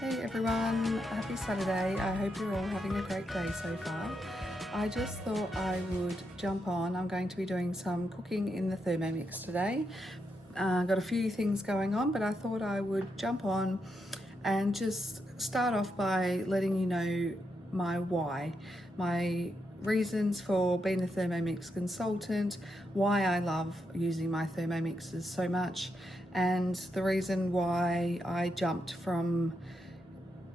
Hey everyone, happy Saturday. I hope you're all having a great day so far. I just thought I would jump on. I'm going to be doing some cooking in the Thermomix today. Got a few things going on, but I thought I would jump on and just start off by letting you know my why, my reasons for being a Thermomix consultant, why I love using my Thermomixes so much, and the reason why I jumped from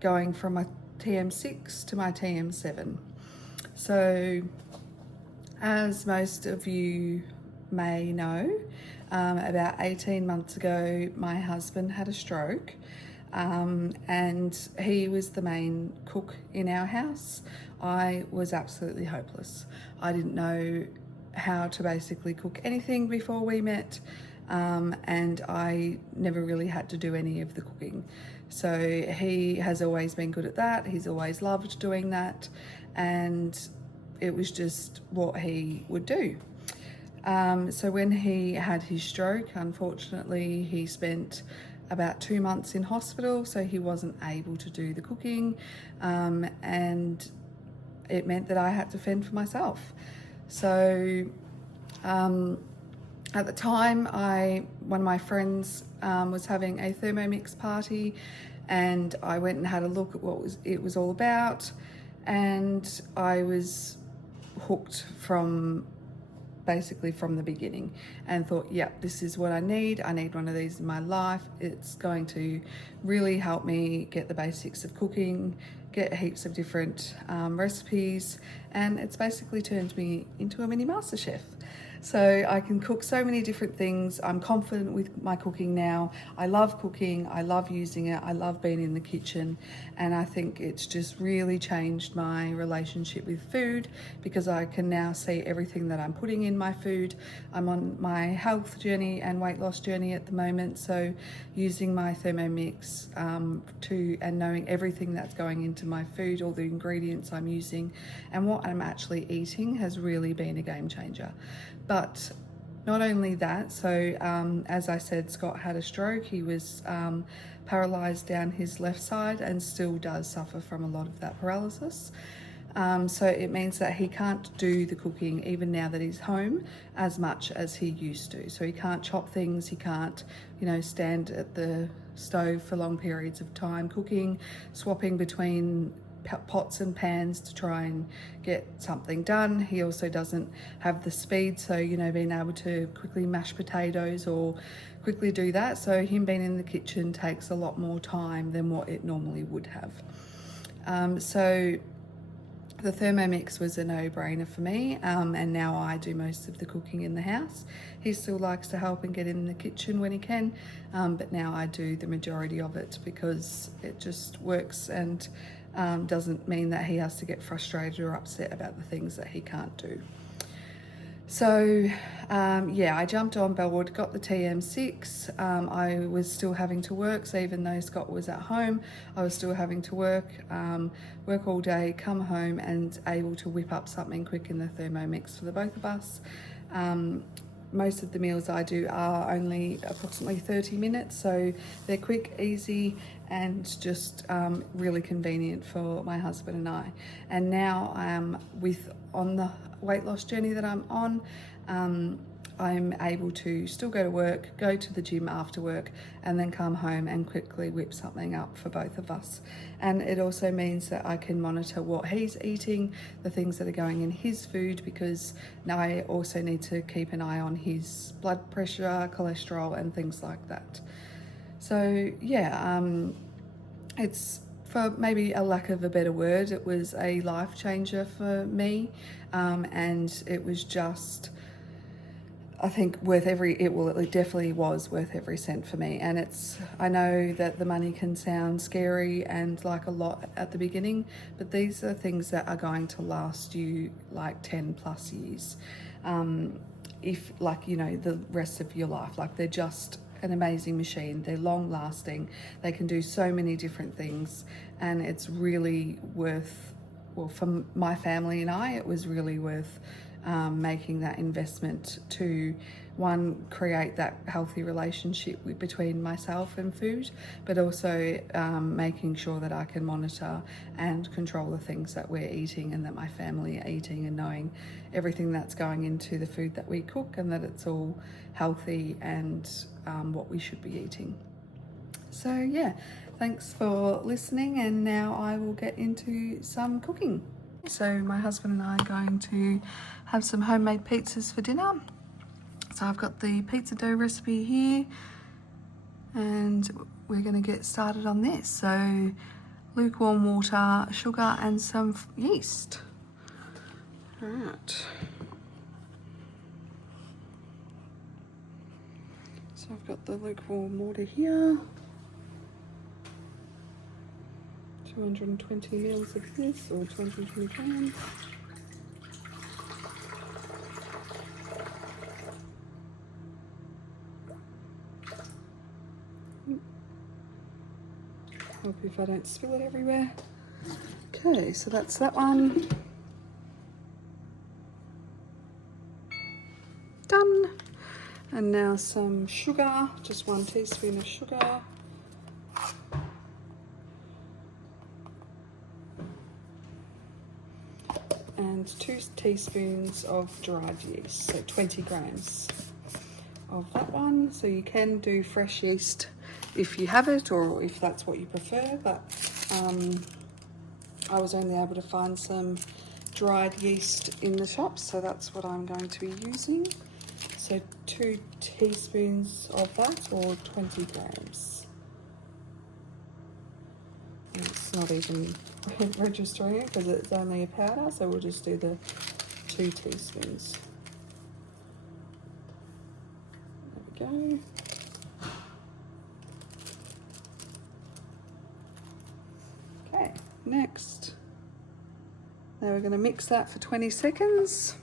going from my TM6 to my TM7. So, as most of you may know, about 18 months ago, my husband had a stroke, and he was the main cook in our house. I was absolutely hopeless. I didn't know how to basically cook anything before we met, and I never really had to do any of the cooking. So he has always been good at that. He's always loved doing that, and it was just what he would do. So when he had his stroke, unfortunately, he spent about 2 months in hospital, so he wasn't able to do the cooking, and it meant that I had to fend for myself. So at the time, one of my friends was having a Thermomix party, and I went and had a look at what it was all about, and I was hooked from the beginning, and thought, yep, this is what I need. I need one of these in my life. It's going to really help me get the basics of cooking, get heaps of different recipes, and it's basically turned me into a mini master chef. So I can cook so many different things. I'm confident with my cooking now. I love cooking, I love using it, I love being in the kitchen, and I think it's just really changed my relationship with food, because I can now see everything that I'm putting in my food. I'm on my health journey and weight loss journey at the moment, so using my Thermomix and knowing everything that's going into my food, all the ingredients I'm using and what I'm actually eating, has really been a game changer. But not only that, so as I said, Scott had a stroke. He was paralysed down his left side and still does suffer from a lot of that paralysis. So it means that he can't do the cooking, even now that he's home, as much as he used to. So he can't chop things, he can't, stand at the stove for long periods of time cooking, swapping between pots and pans to try and get something done. He also doesn't have the speed, so being able to quickly mash potatoes or quickly do that. So him being in the kitchen takes a lot more time than what it normally would have. So the Thermomix was a no-brainer for me, and now I do most of the cooking in the house. He still likes to help and get in the kitchen when he can, but now I do the majority of it, because it just works and doesn't mean that he has to get frustrated or upset about the things that he can't do. So I jumped on board, got the TM6. I was still having to work, so even though Scott was at home, I was still having to work all day, come home and able to whip up something quick in the Thermomix for the both of us. Most of the meals I do are only approximately 30 minutes, so they're quick, easy, and just really convenient for my husband and I. And now on the weight loss journey that I'm on, I'm able to still go to work, go to the gym after work, and then come home and quickly whip something up for both of us. And it also means that I can monitor what he's eating, the things that are going in his food, because now I also need to keep an eye on his blood pressure, cholesterol, and things like that. So it's, for maybe a lack of a better word, it was a life changer for me, and it was just, I think, it definitely was worth every cent for me. And I know that the money can sound scary and like a lot at the beginning, but these are things that are going to last you like 10 plus years. If the rest of your life, they're just an amazing machine. They're long lasting. They can do so many different things, and it's really worth, for my family and I, it was really worth making that investment to one, create that healthy relationship between myself and food, but also making sure that I can monitor and control the things that we're eating and that my family are eating, and knowing everything that's going into the food that we cook and that it's all healthy and what we should be eating. So yeah, thanks for listening, and now I will get into some cooking. So my husband and I are going to have some homemade pizzas for dinner. So I've got the pizza dough recipe here, and we're going to get started on this. So lukewarm water, sugar and some yeast. All right. So I've got the lukewarm water here. 220 mils of this, or 220 grams. Hope if I don't spill it everywhere. Okay, so that's that one. Done. And now some sugar, just 1 teaspoon of sugar. And 2 teaspoons of dried yeast, so 20 grams of that one. So you can do fresh yeast if you have it, or if that's what you prefer, but I was only able to find some dried yeast in the shop, so that's what I'm going to be using. So 2 teaspoons of that, or 20 grams. And it's not even registering it because it's only a powder, so we'll just do the 2 teaspoons. There we go. Okay, next. Now we're going to mix that for 20 seconds.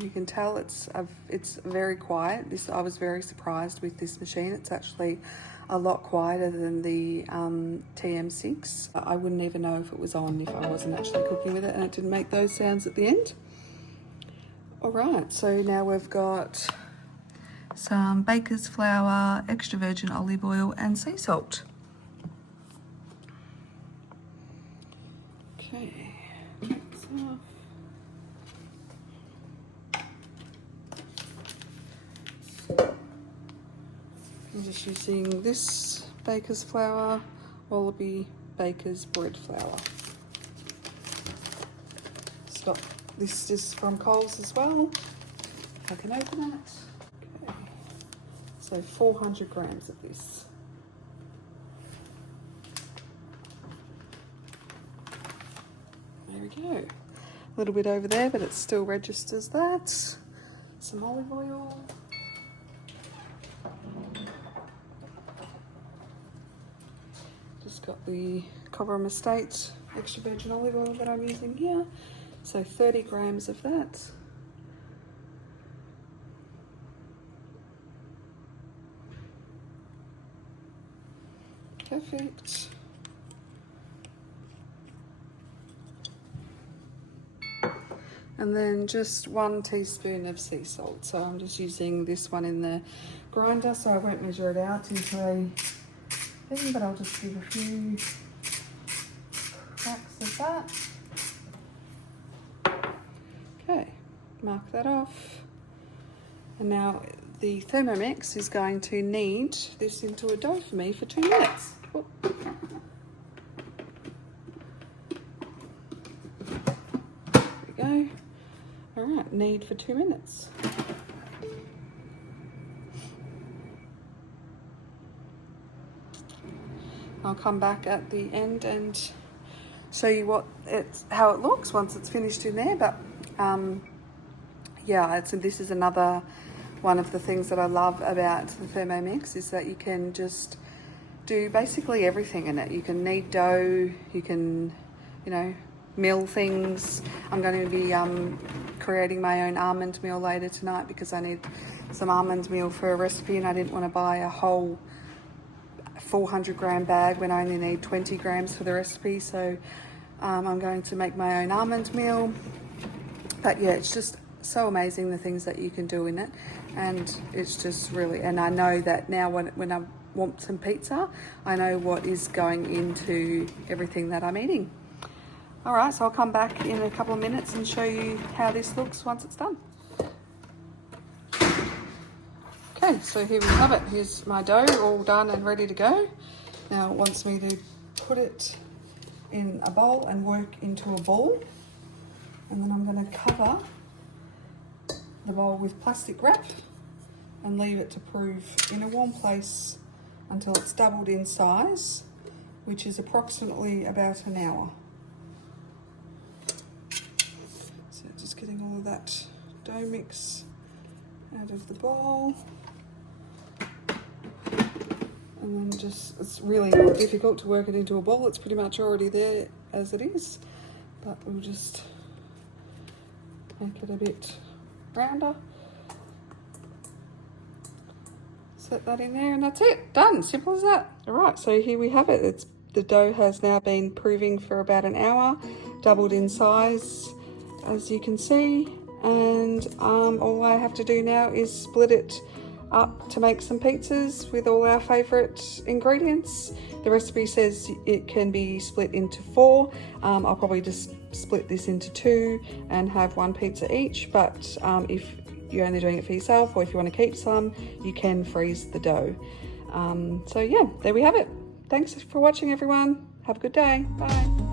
You can tell it's very quiet. I was very surprised with this machine. It's actually a lot quieter than the TM6. I wouldn't even know if it was on if I wasn't actually cooking with it, and it didn't make those sounds at the end. All right, so now we've got some baker's flour, extra virgin olive oil and sea salt. Okay, that's off. I'm just using this baker's flour, Wallaby Baker's bread flour. Stop. This is from Coles as well. If I can open it. Okay. So 400 grams of this. There we go. A little bit over there, but it still registers that. Some olive oil. Just got the Cobram Estate extra virgin olive oil that I'm using here. So 30 grams of that. Perfect. And then just 1 teaspoon of sea salt. So I'm just using this one in the grinder, so I won't measure it out into a thing, but I'll just give a few cracks of that. Okay, mark that off. And now the Thermomix is going to knead this into a dough for me for 2 minutes. Whoop. There we go. All right, knead for 2 minutes. I'll come back at the end and show you how it looks once it's finished in there. But yeah, this is another one of the things that I love about the Thermomix, is that you can just do basically everything in it. You can knead dough, you can, mill things. I'm going to be creating my own almond meal later tonight because I need some almond meal for a recipe, and I didn't want to buy a whole 400 gram bag when I only need 20 grams for the recipe. So I'm going to make my own almond meal. But yeah, it's just so amazing the things that you can do in it. And it's just really, and I know that now when I want some pizza, I know what is going into everything that I'm eating. All right, so I'll come back in a couple of minutes and show you how this looks once it's done. Okay, so here we have it. Here's my dough all done and ready to go. Now it wants me to put it in a bowl and work into a ball. And then I'm going to cover the bowl with plastic wrap and leave it to prove in a warm place until it's doubled in size, which is approximately about an hour. So just getting all of that dough mix out of the bowl. And then just, it's really not difficult to work it into a ball. It's pretty much already there as it is, but we'll just make it a bit rounder. Set that in there and that's it. Done. Simple as that. All right, so here we have it. The dough has now been proving for about an hour, doubled in size, as you can see. And all I have to do now is split it up to make some pizzas with all our favourite ingredients. The recipe says it can be split into 4. I'll probably just split this into 2 and have 1 pizza each, but if you're only doing it for yourself or if you want to keep some, you can freeze the dough. So yeah, there we have it. Thanks for watching, everyone. Have a good day. Bye.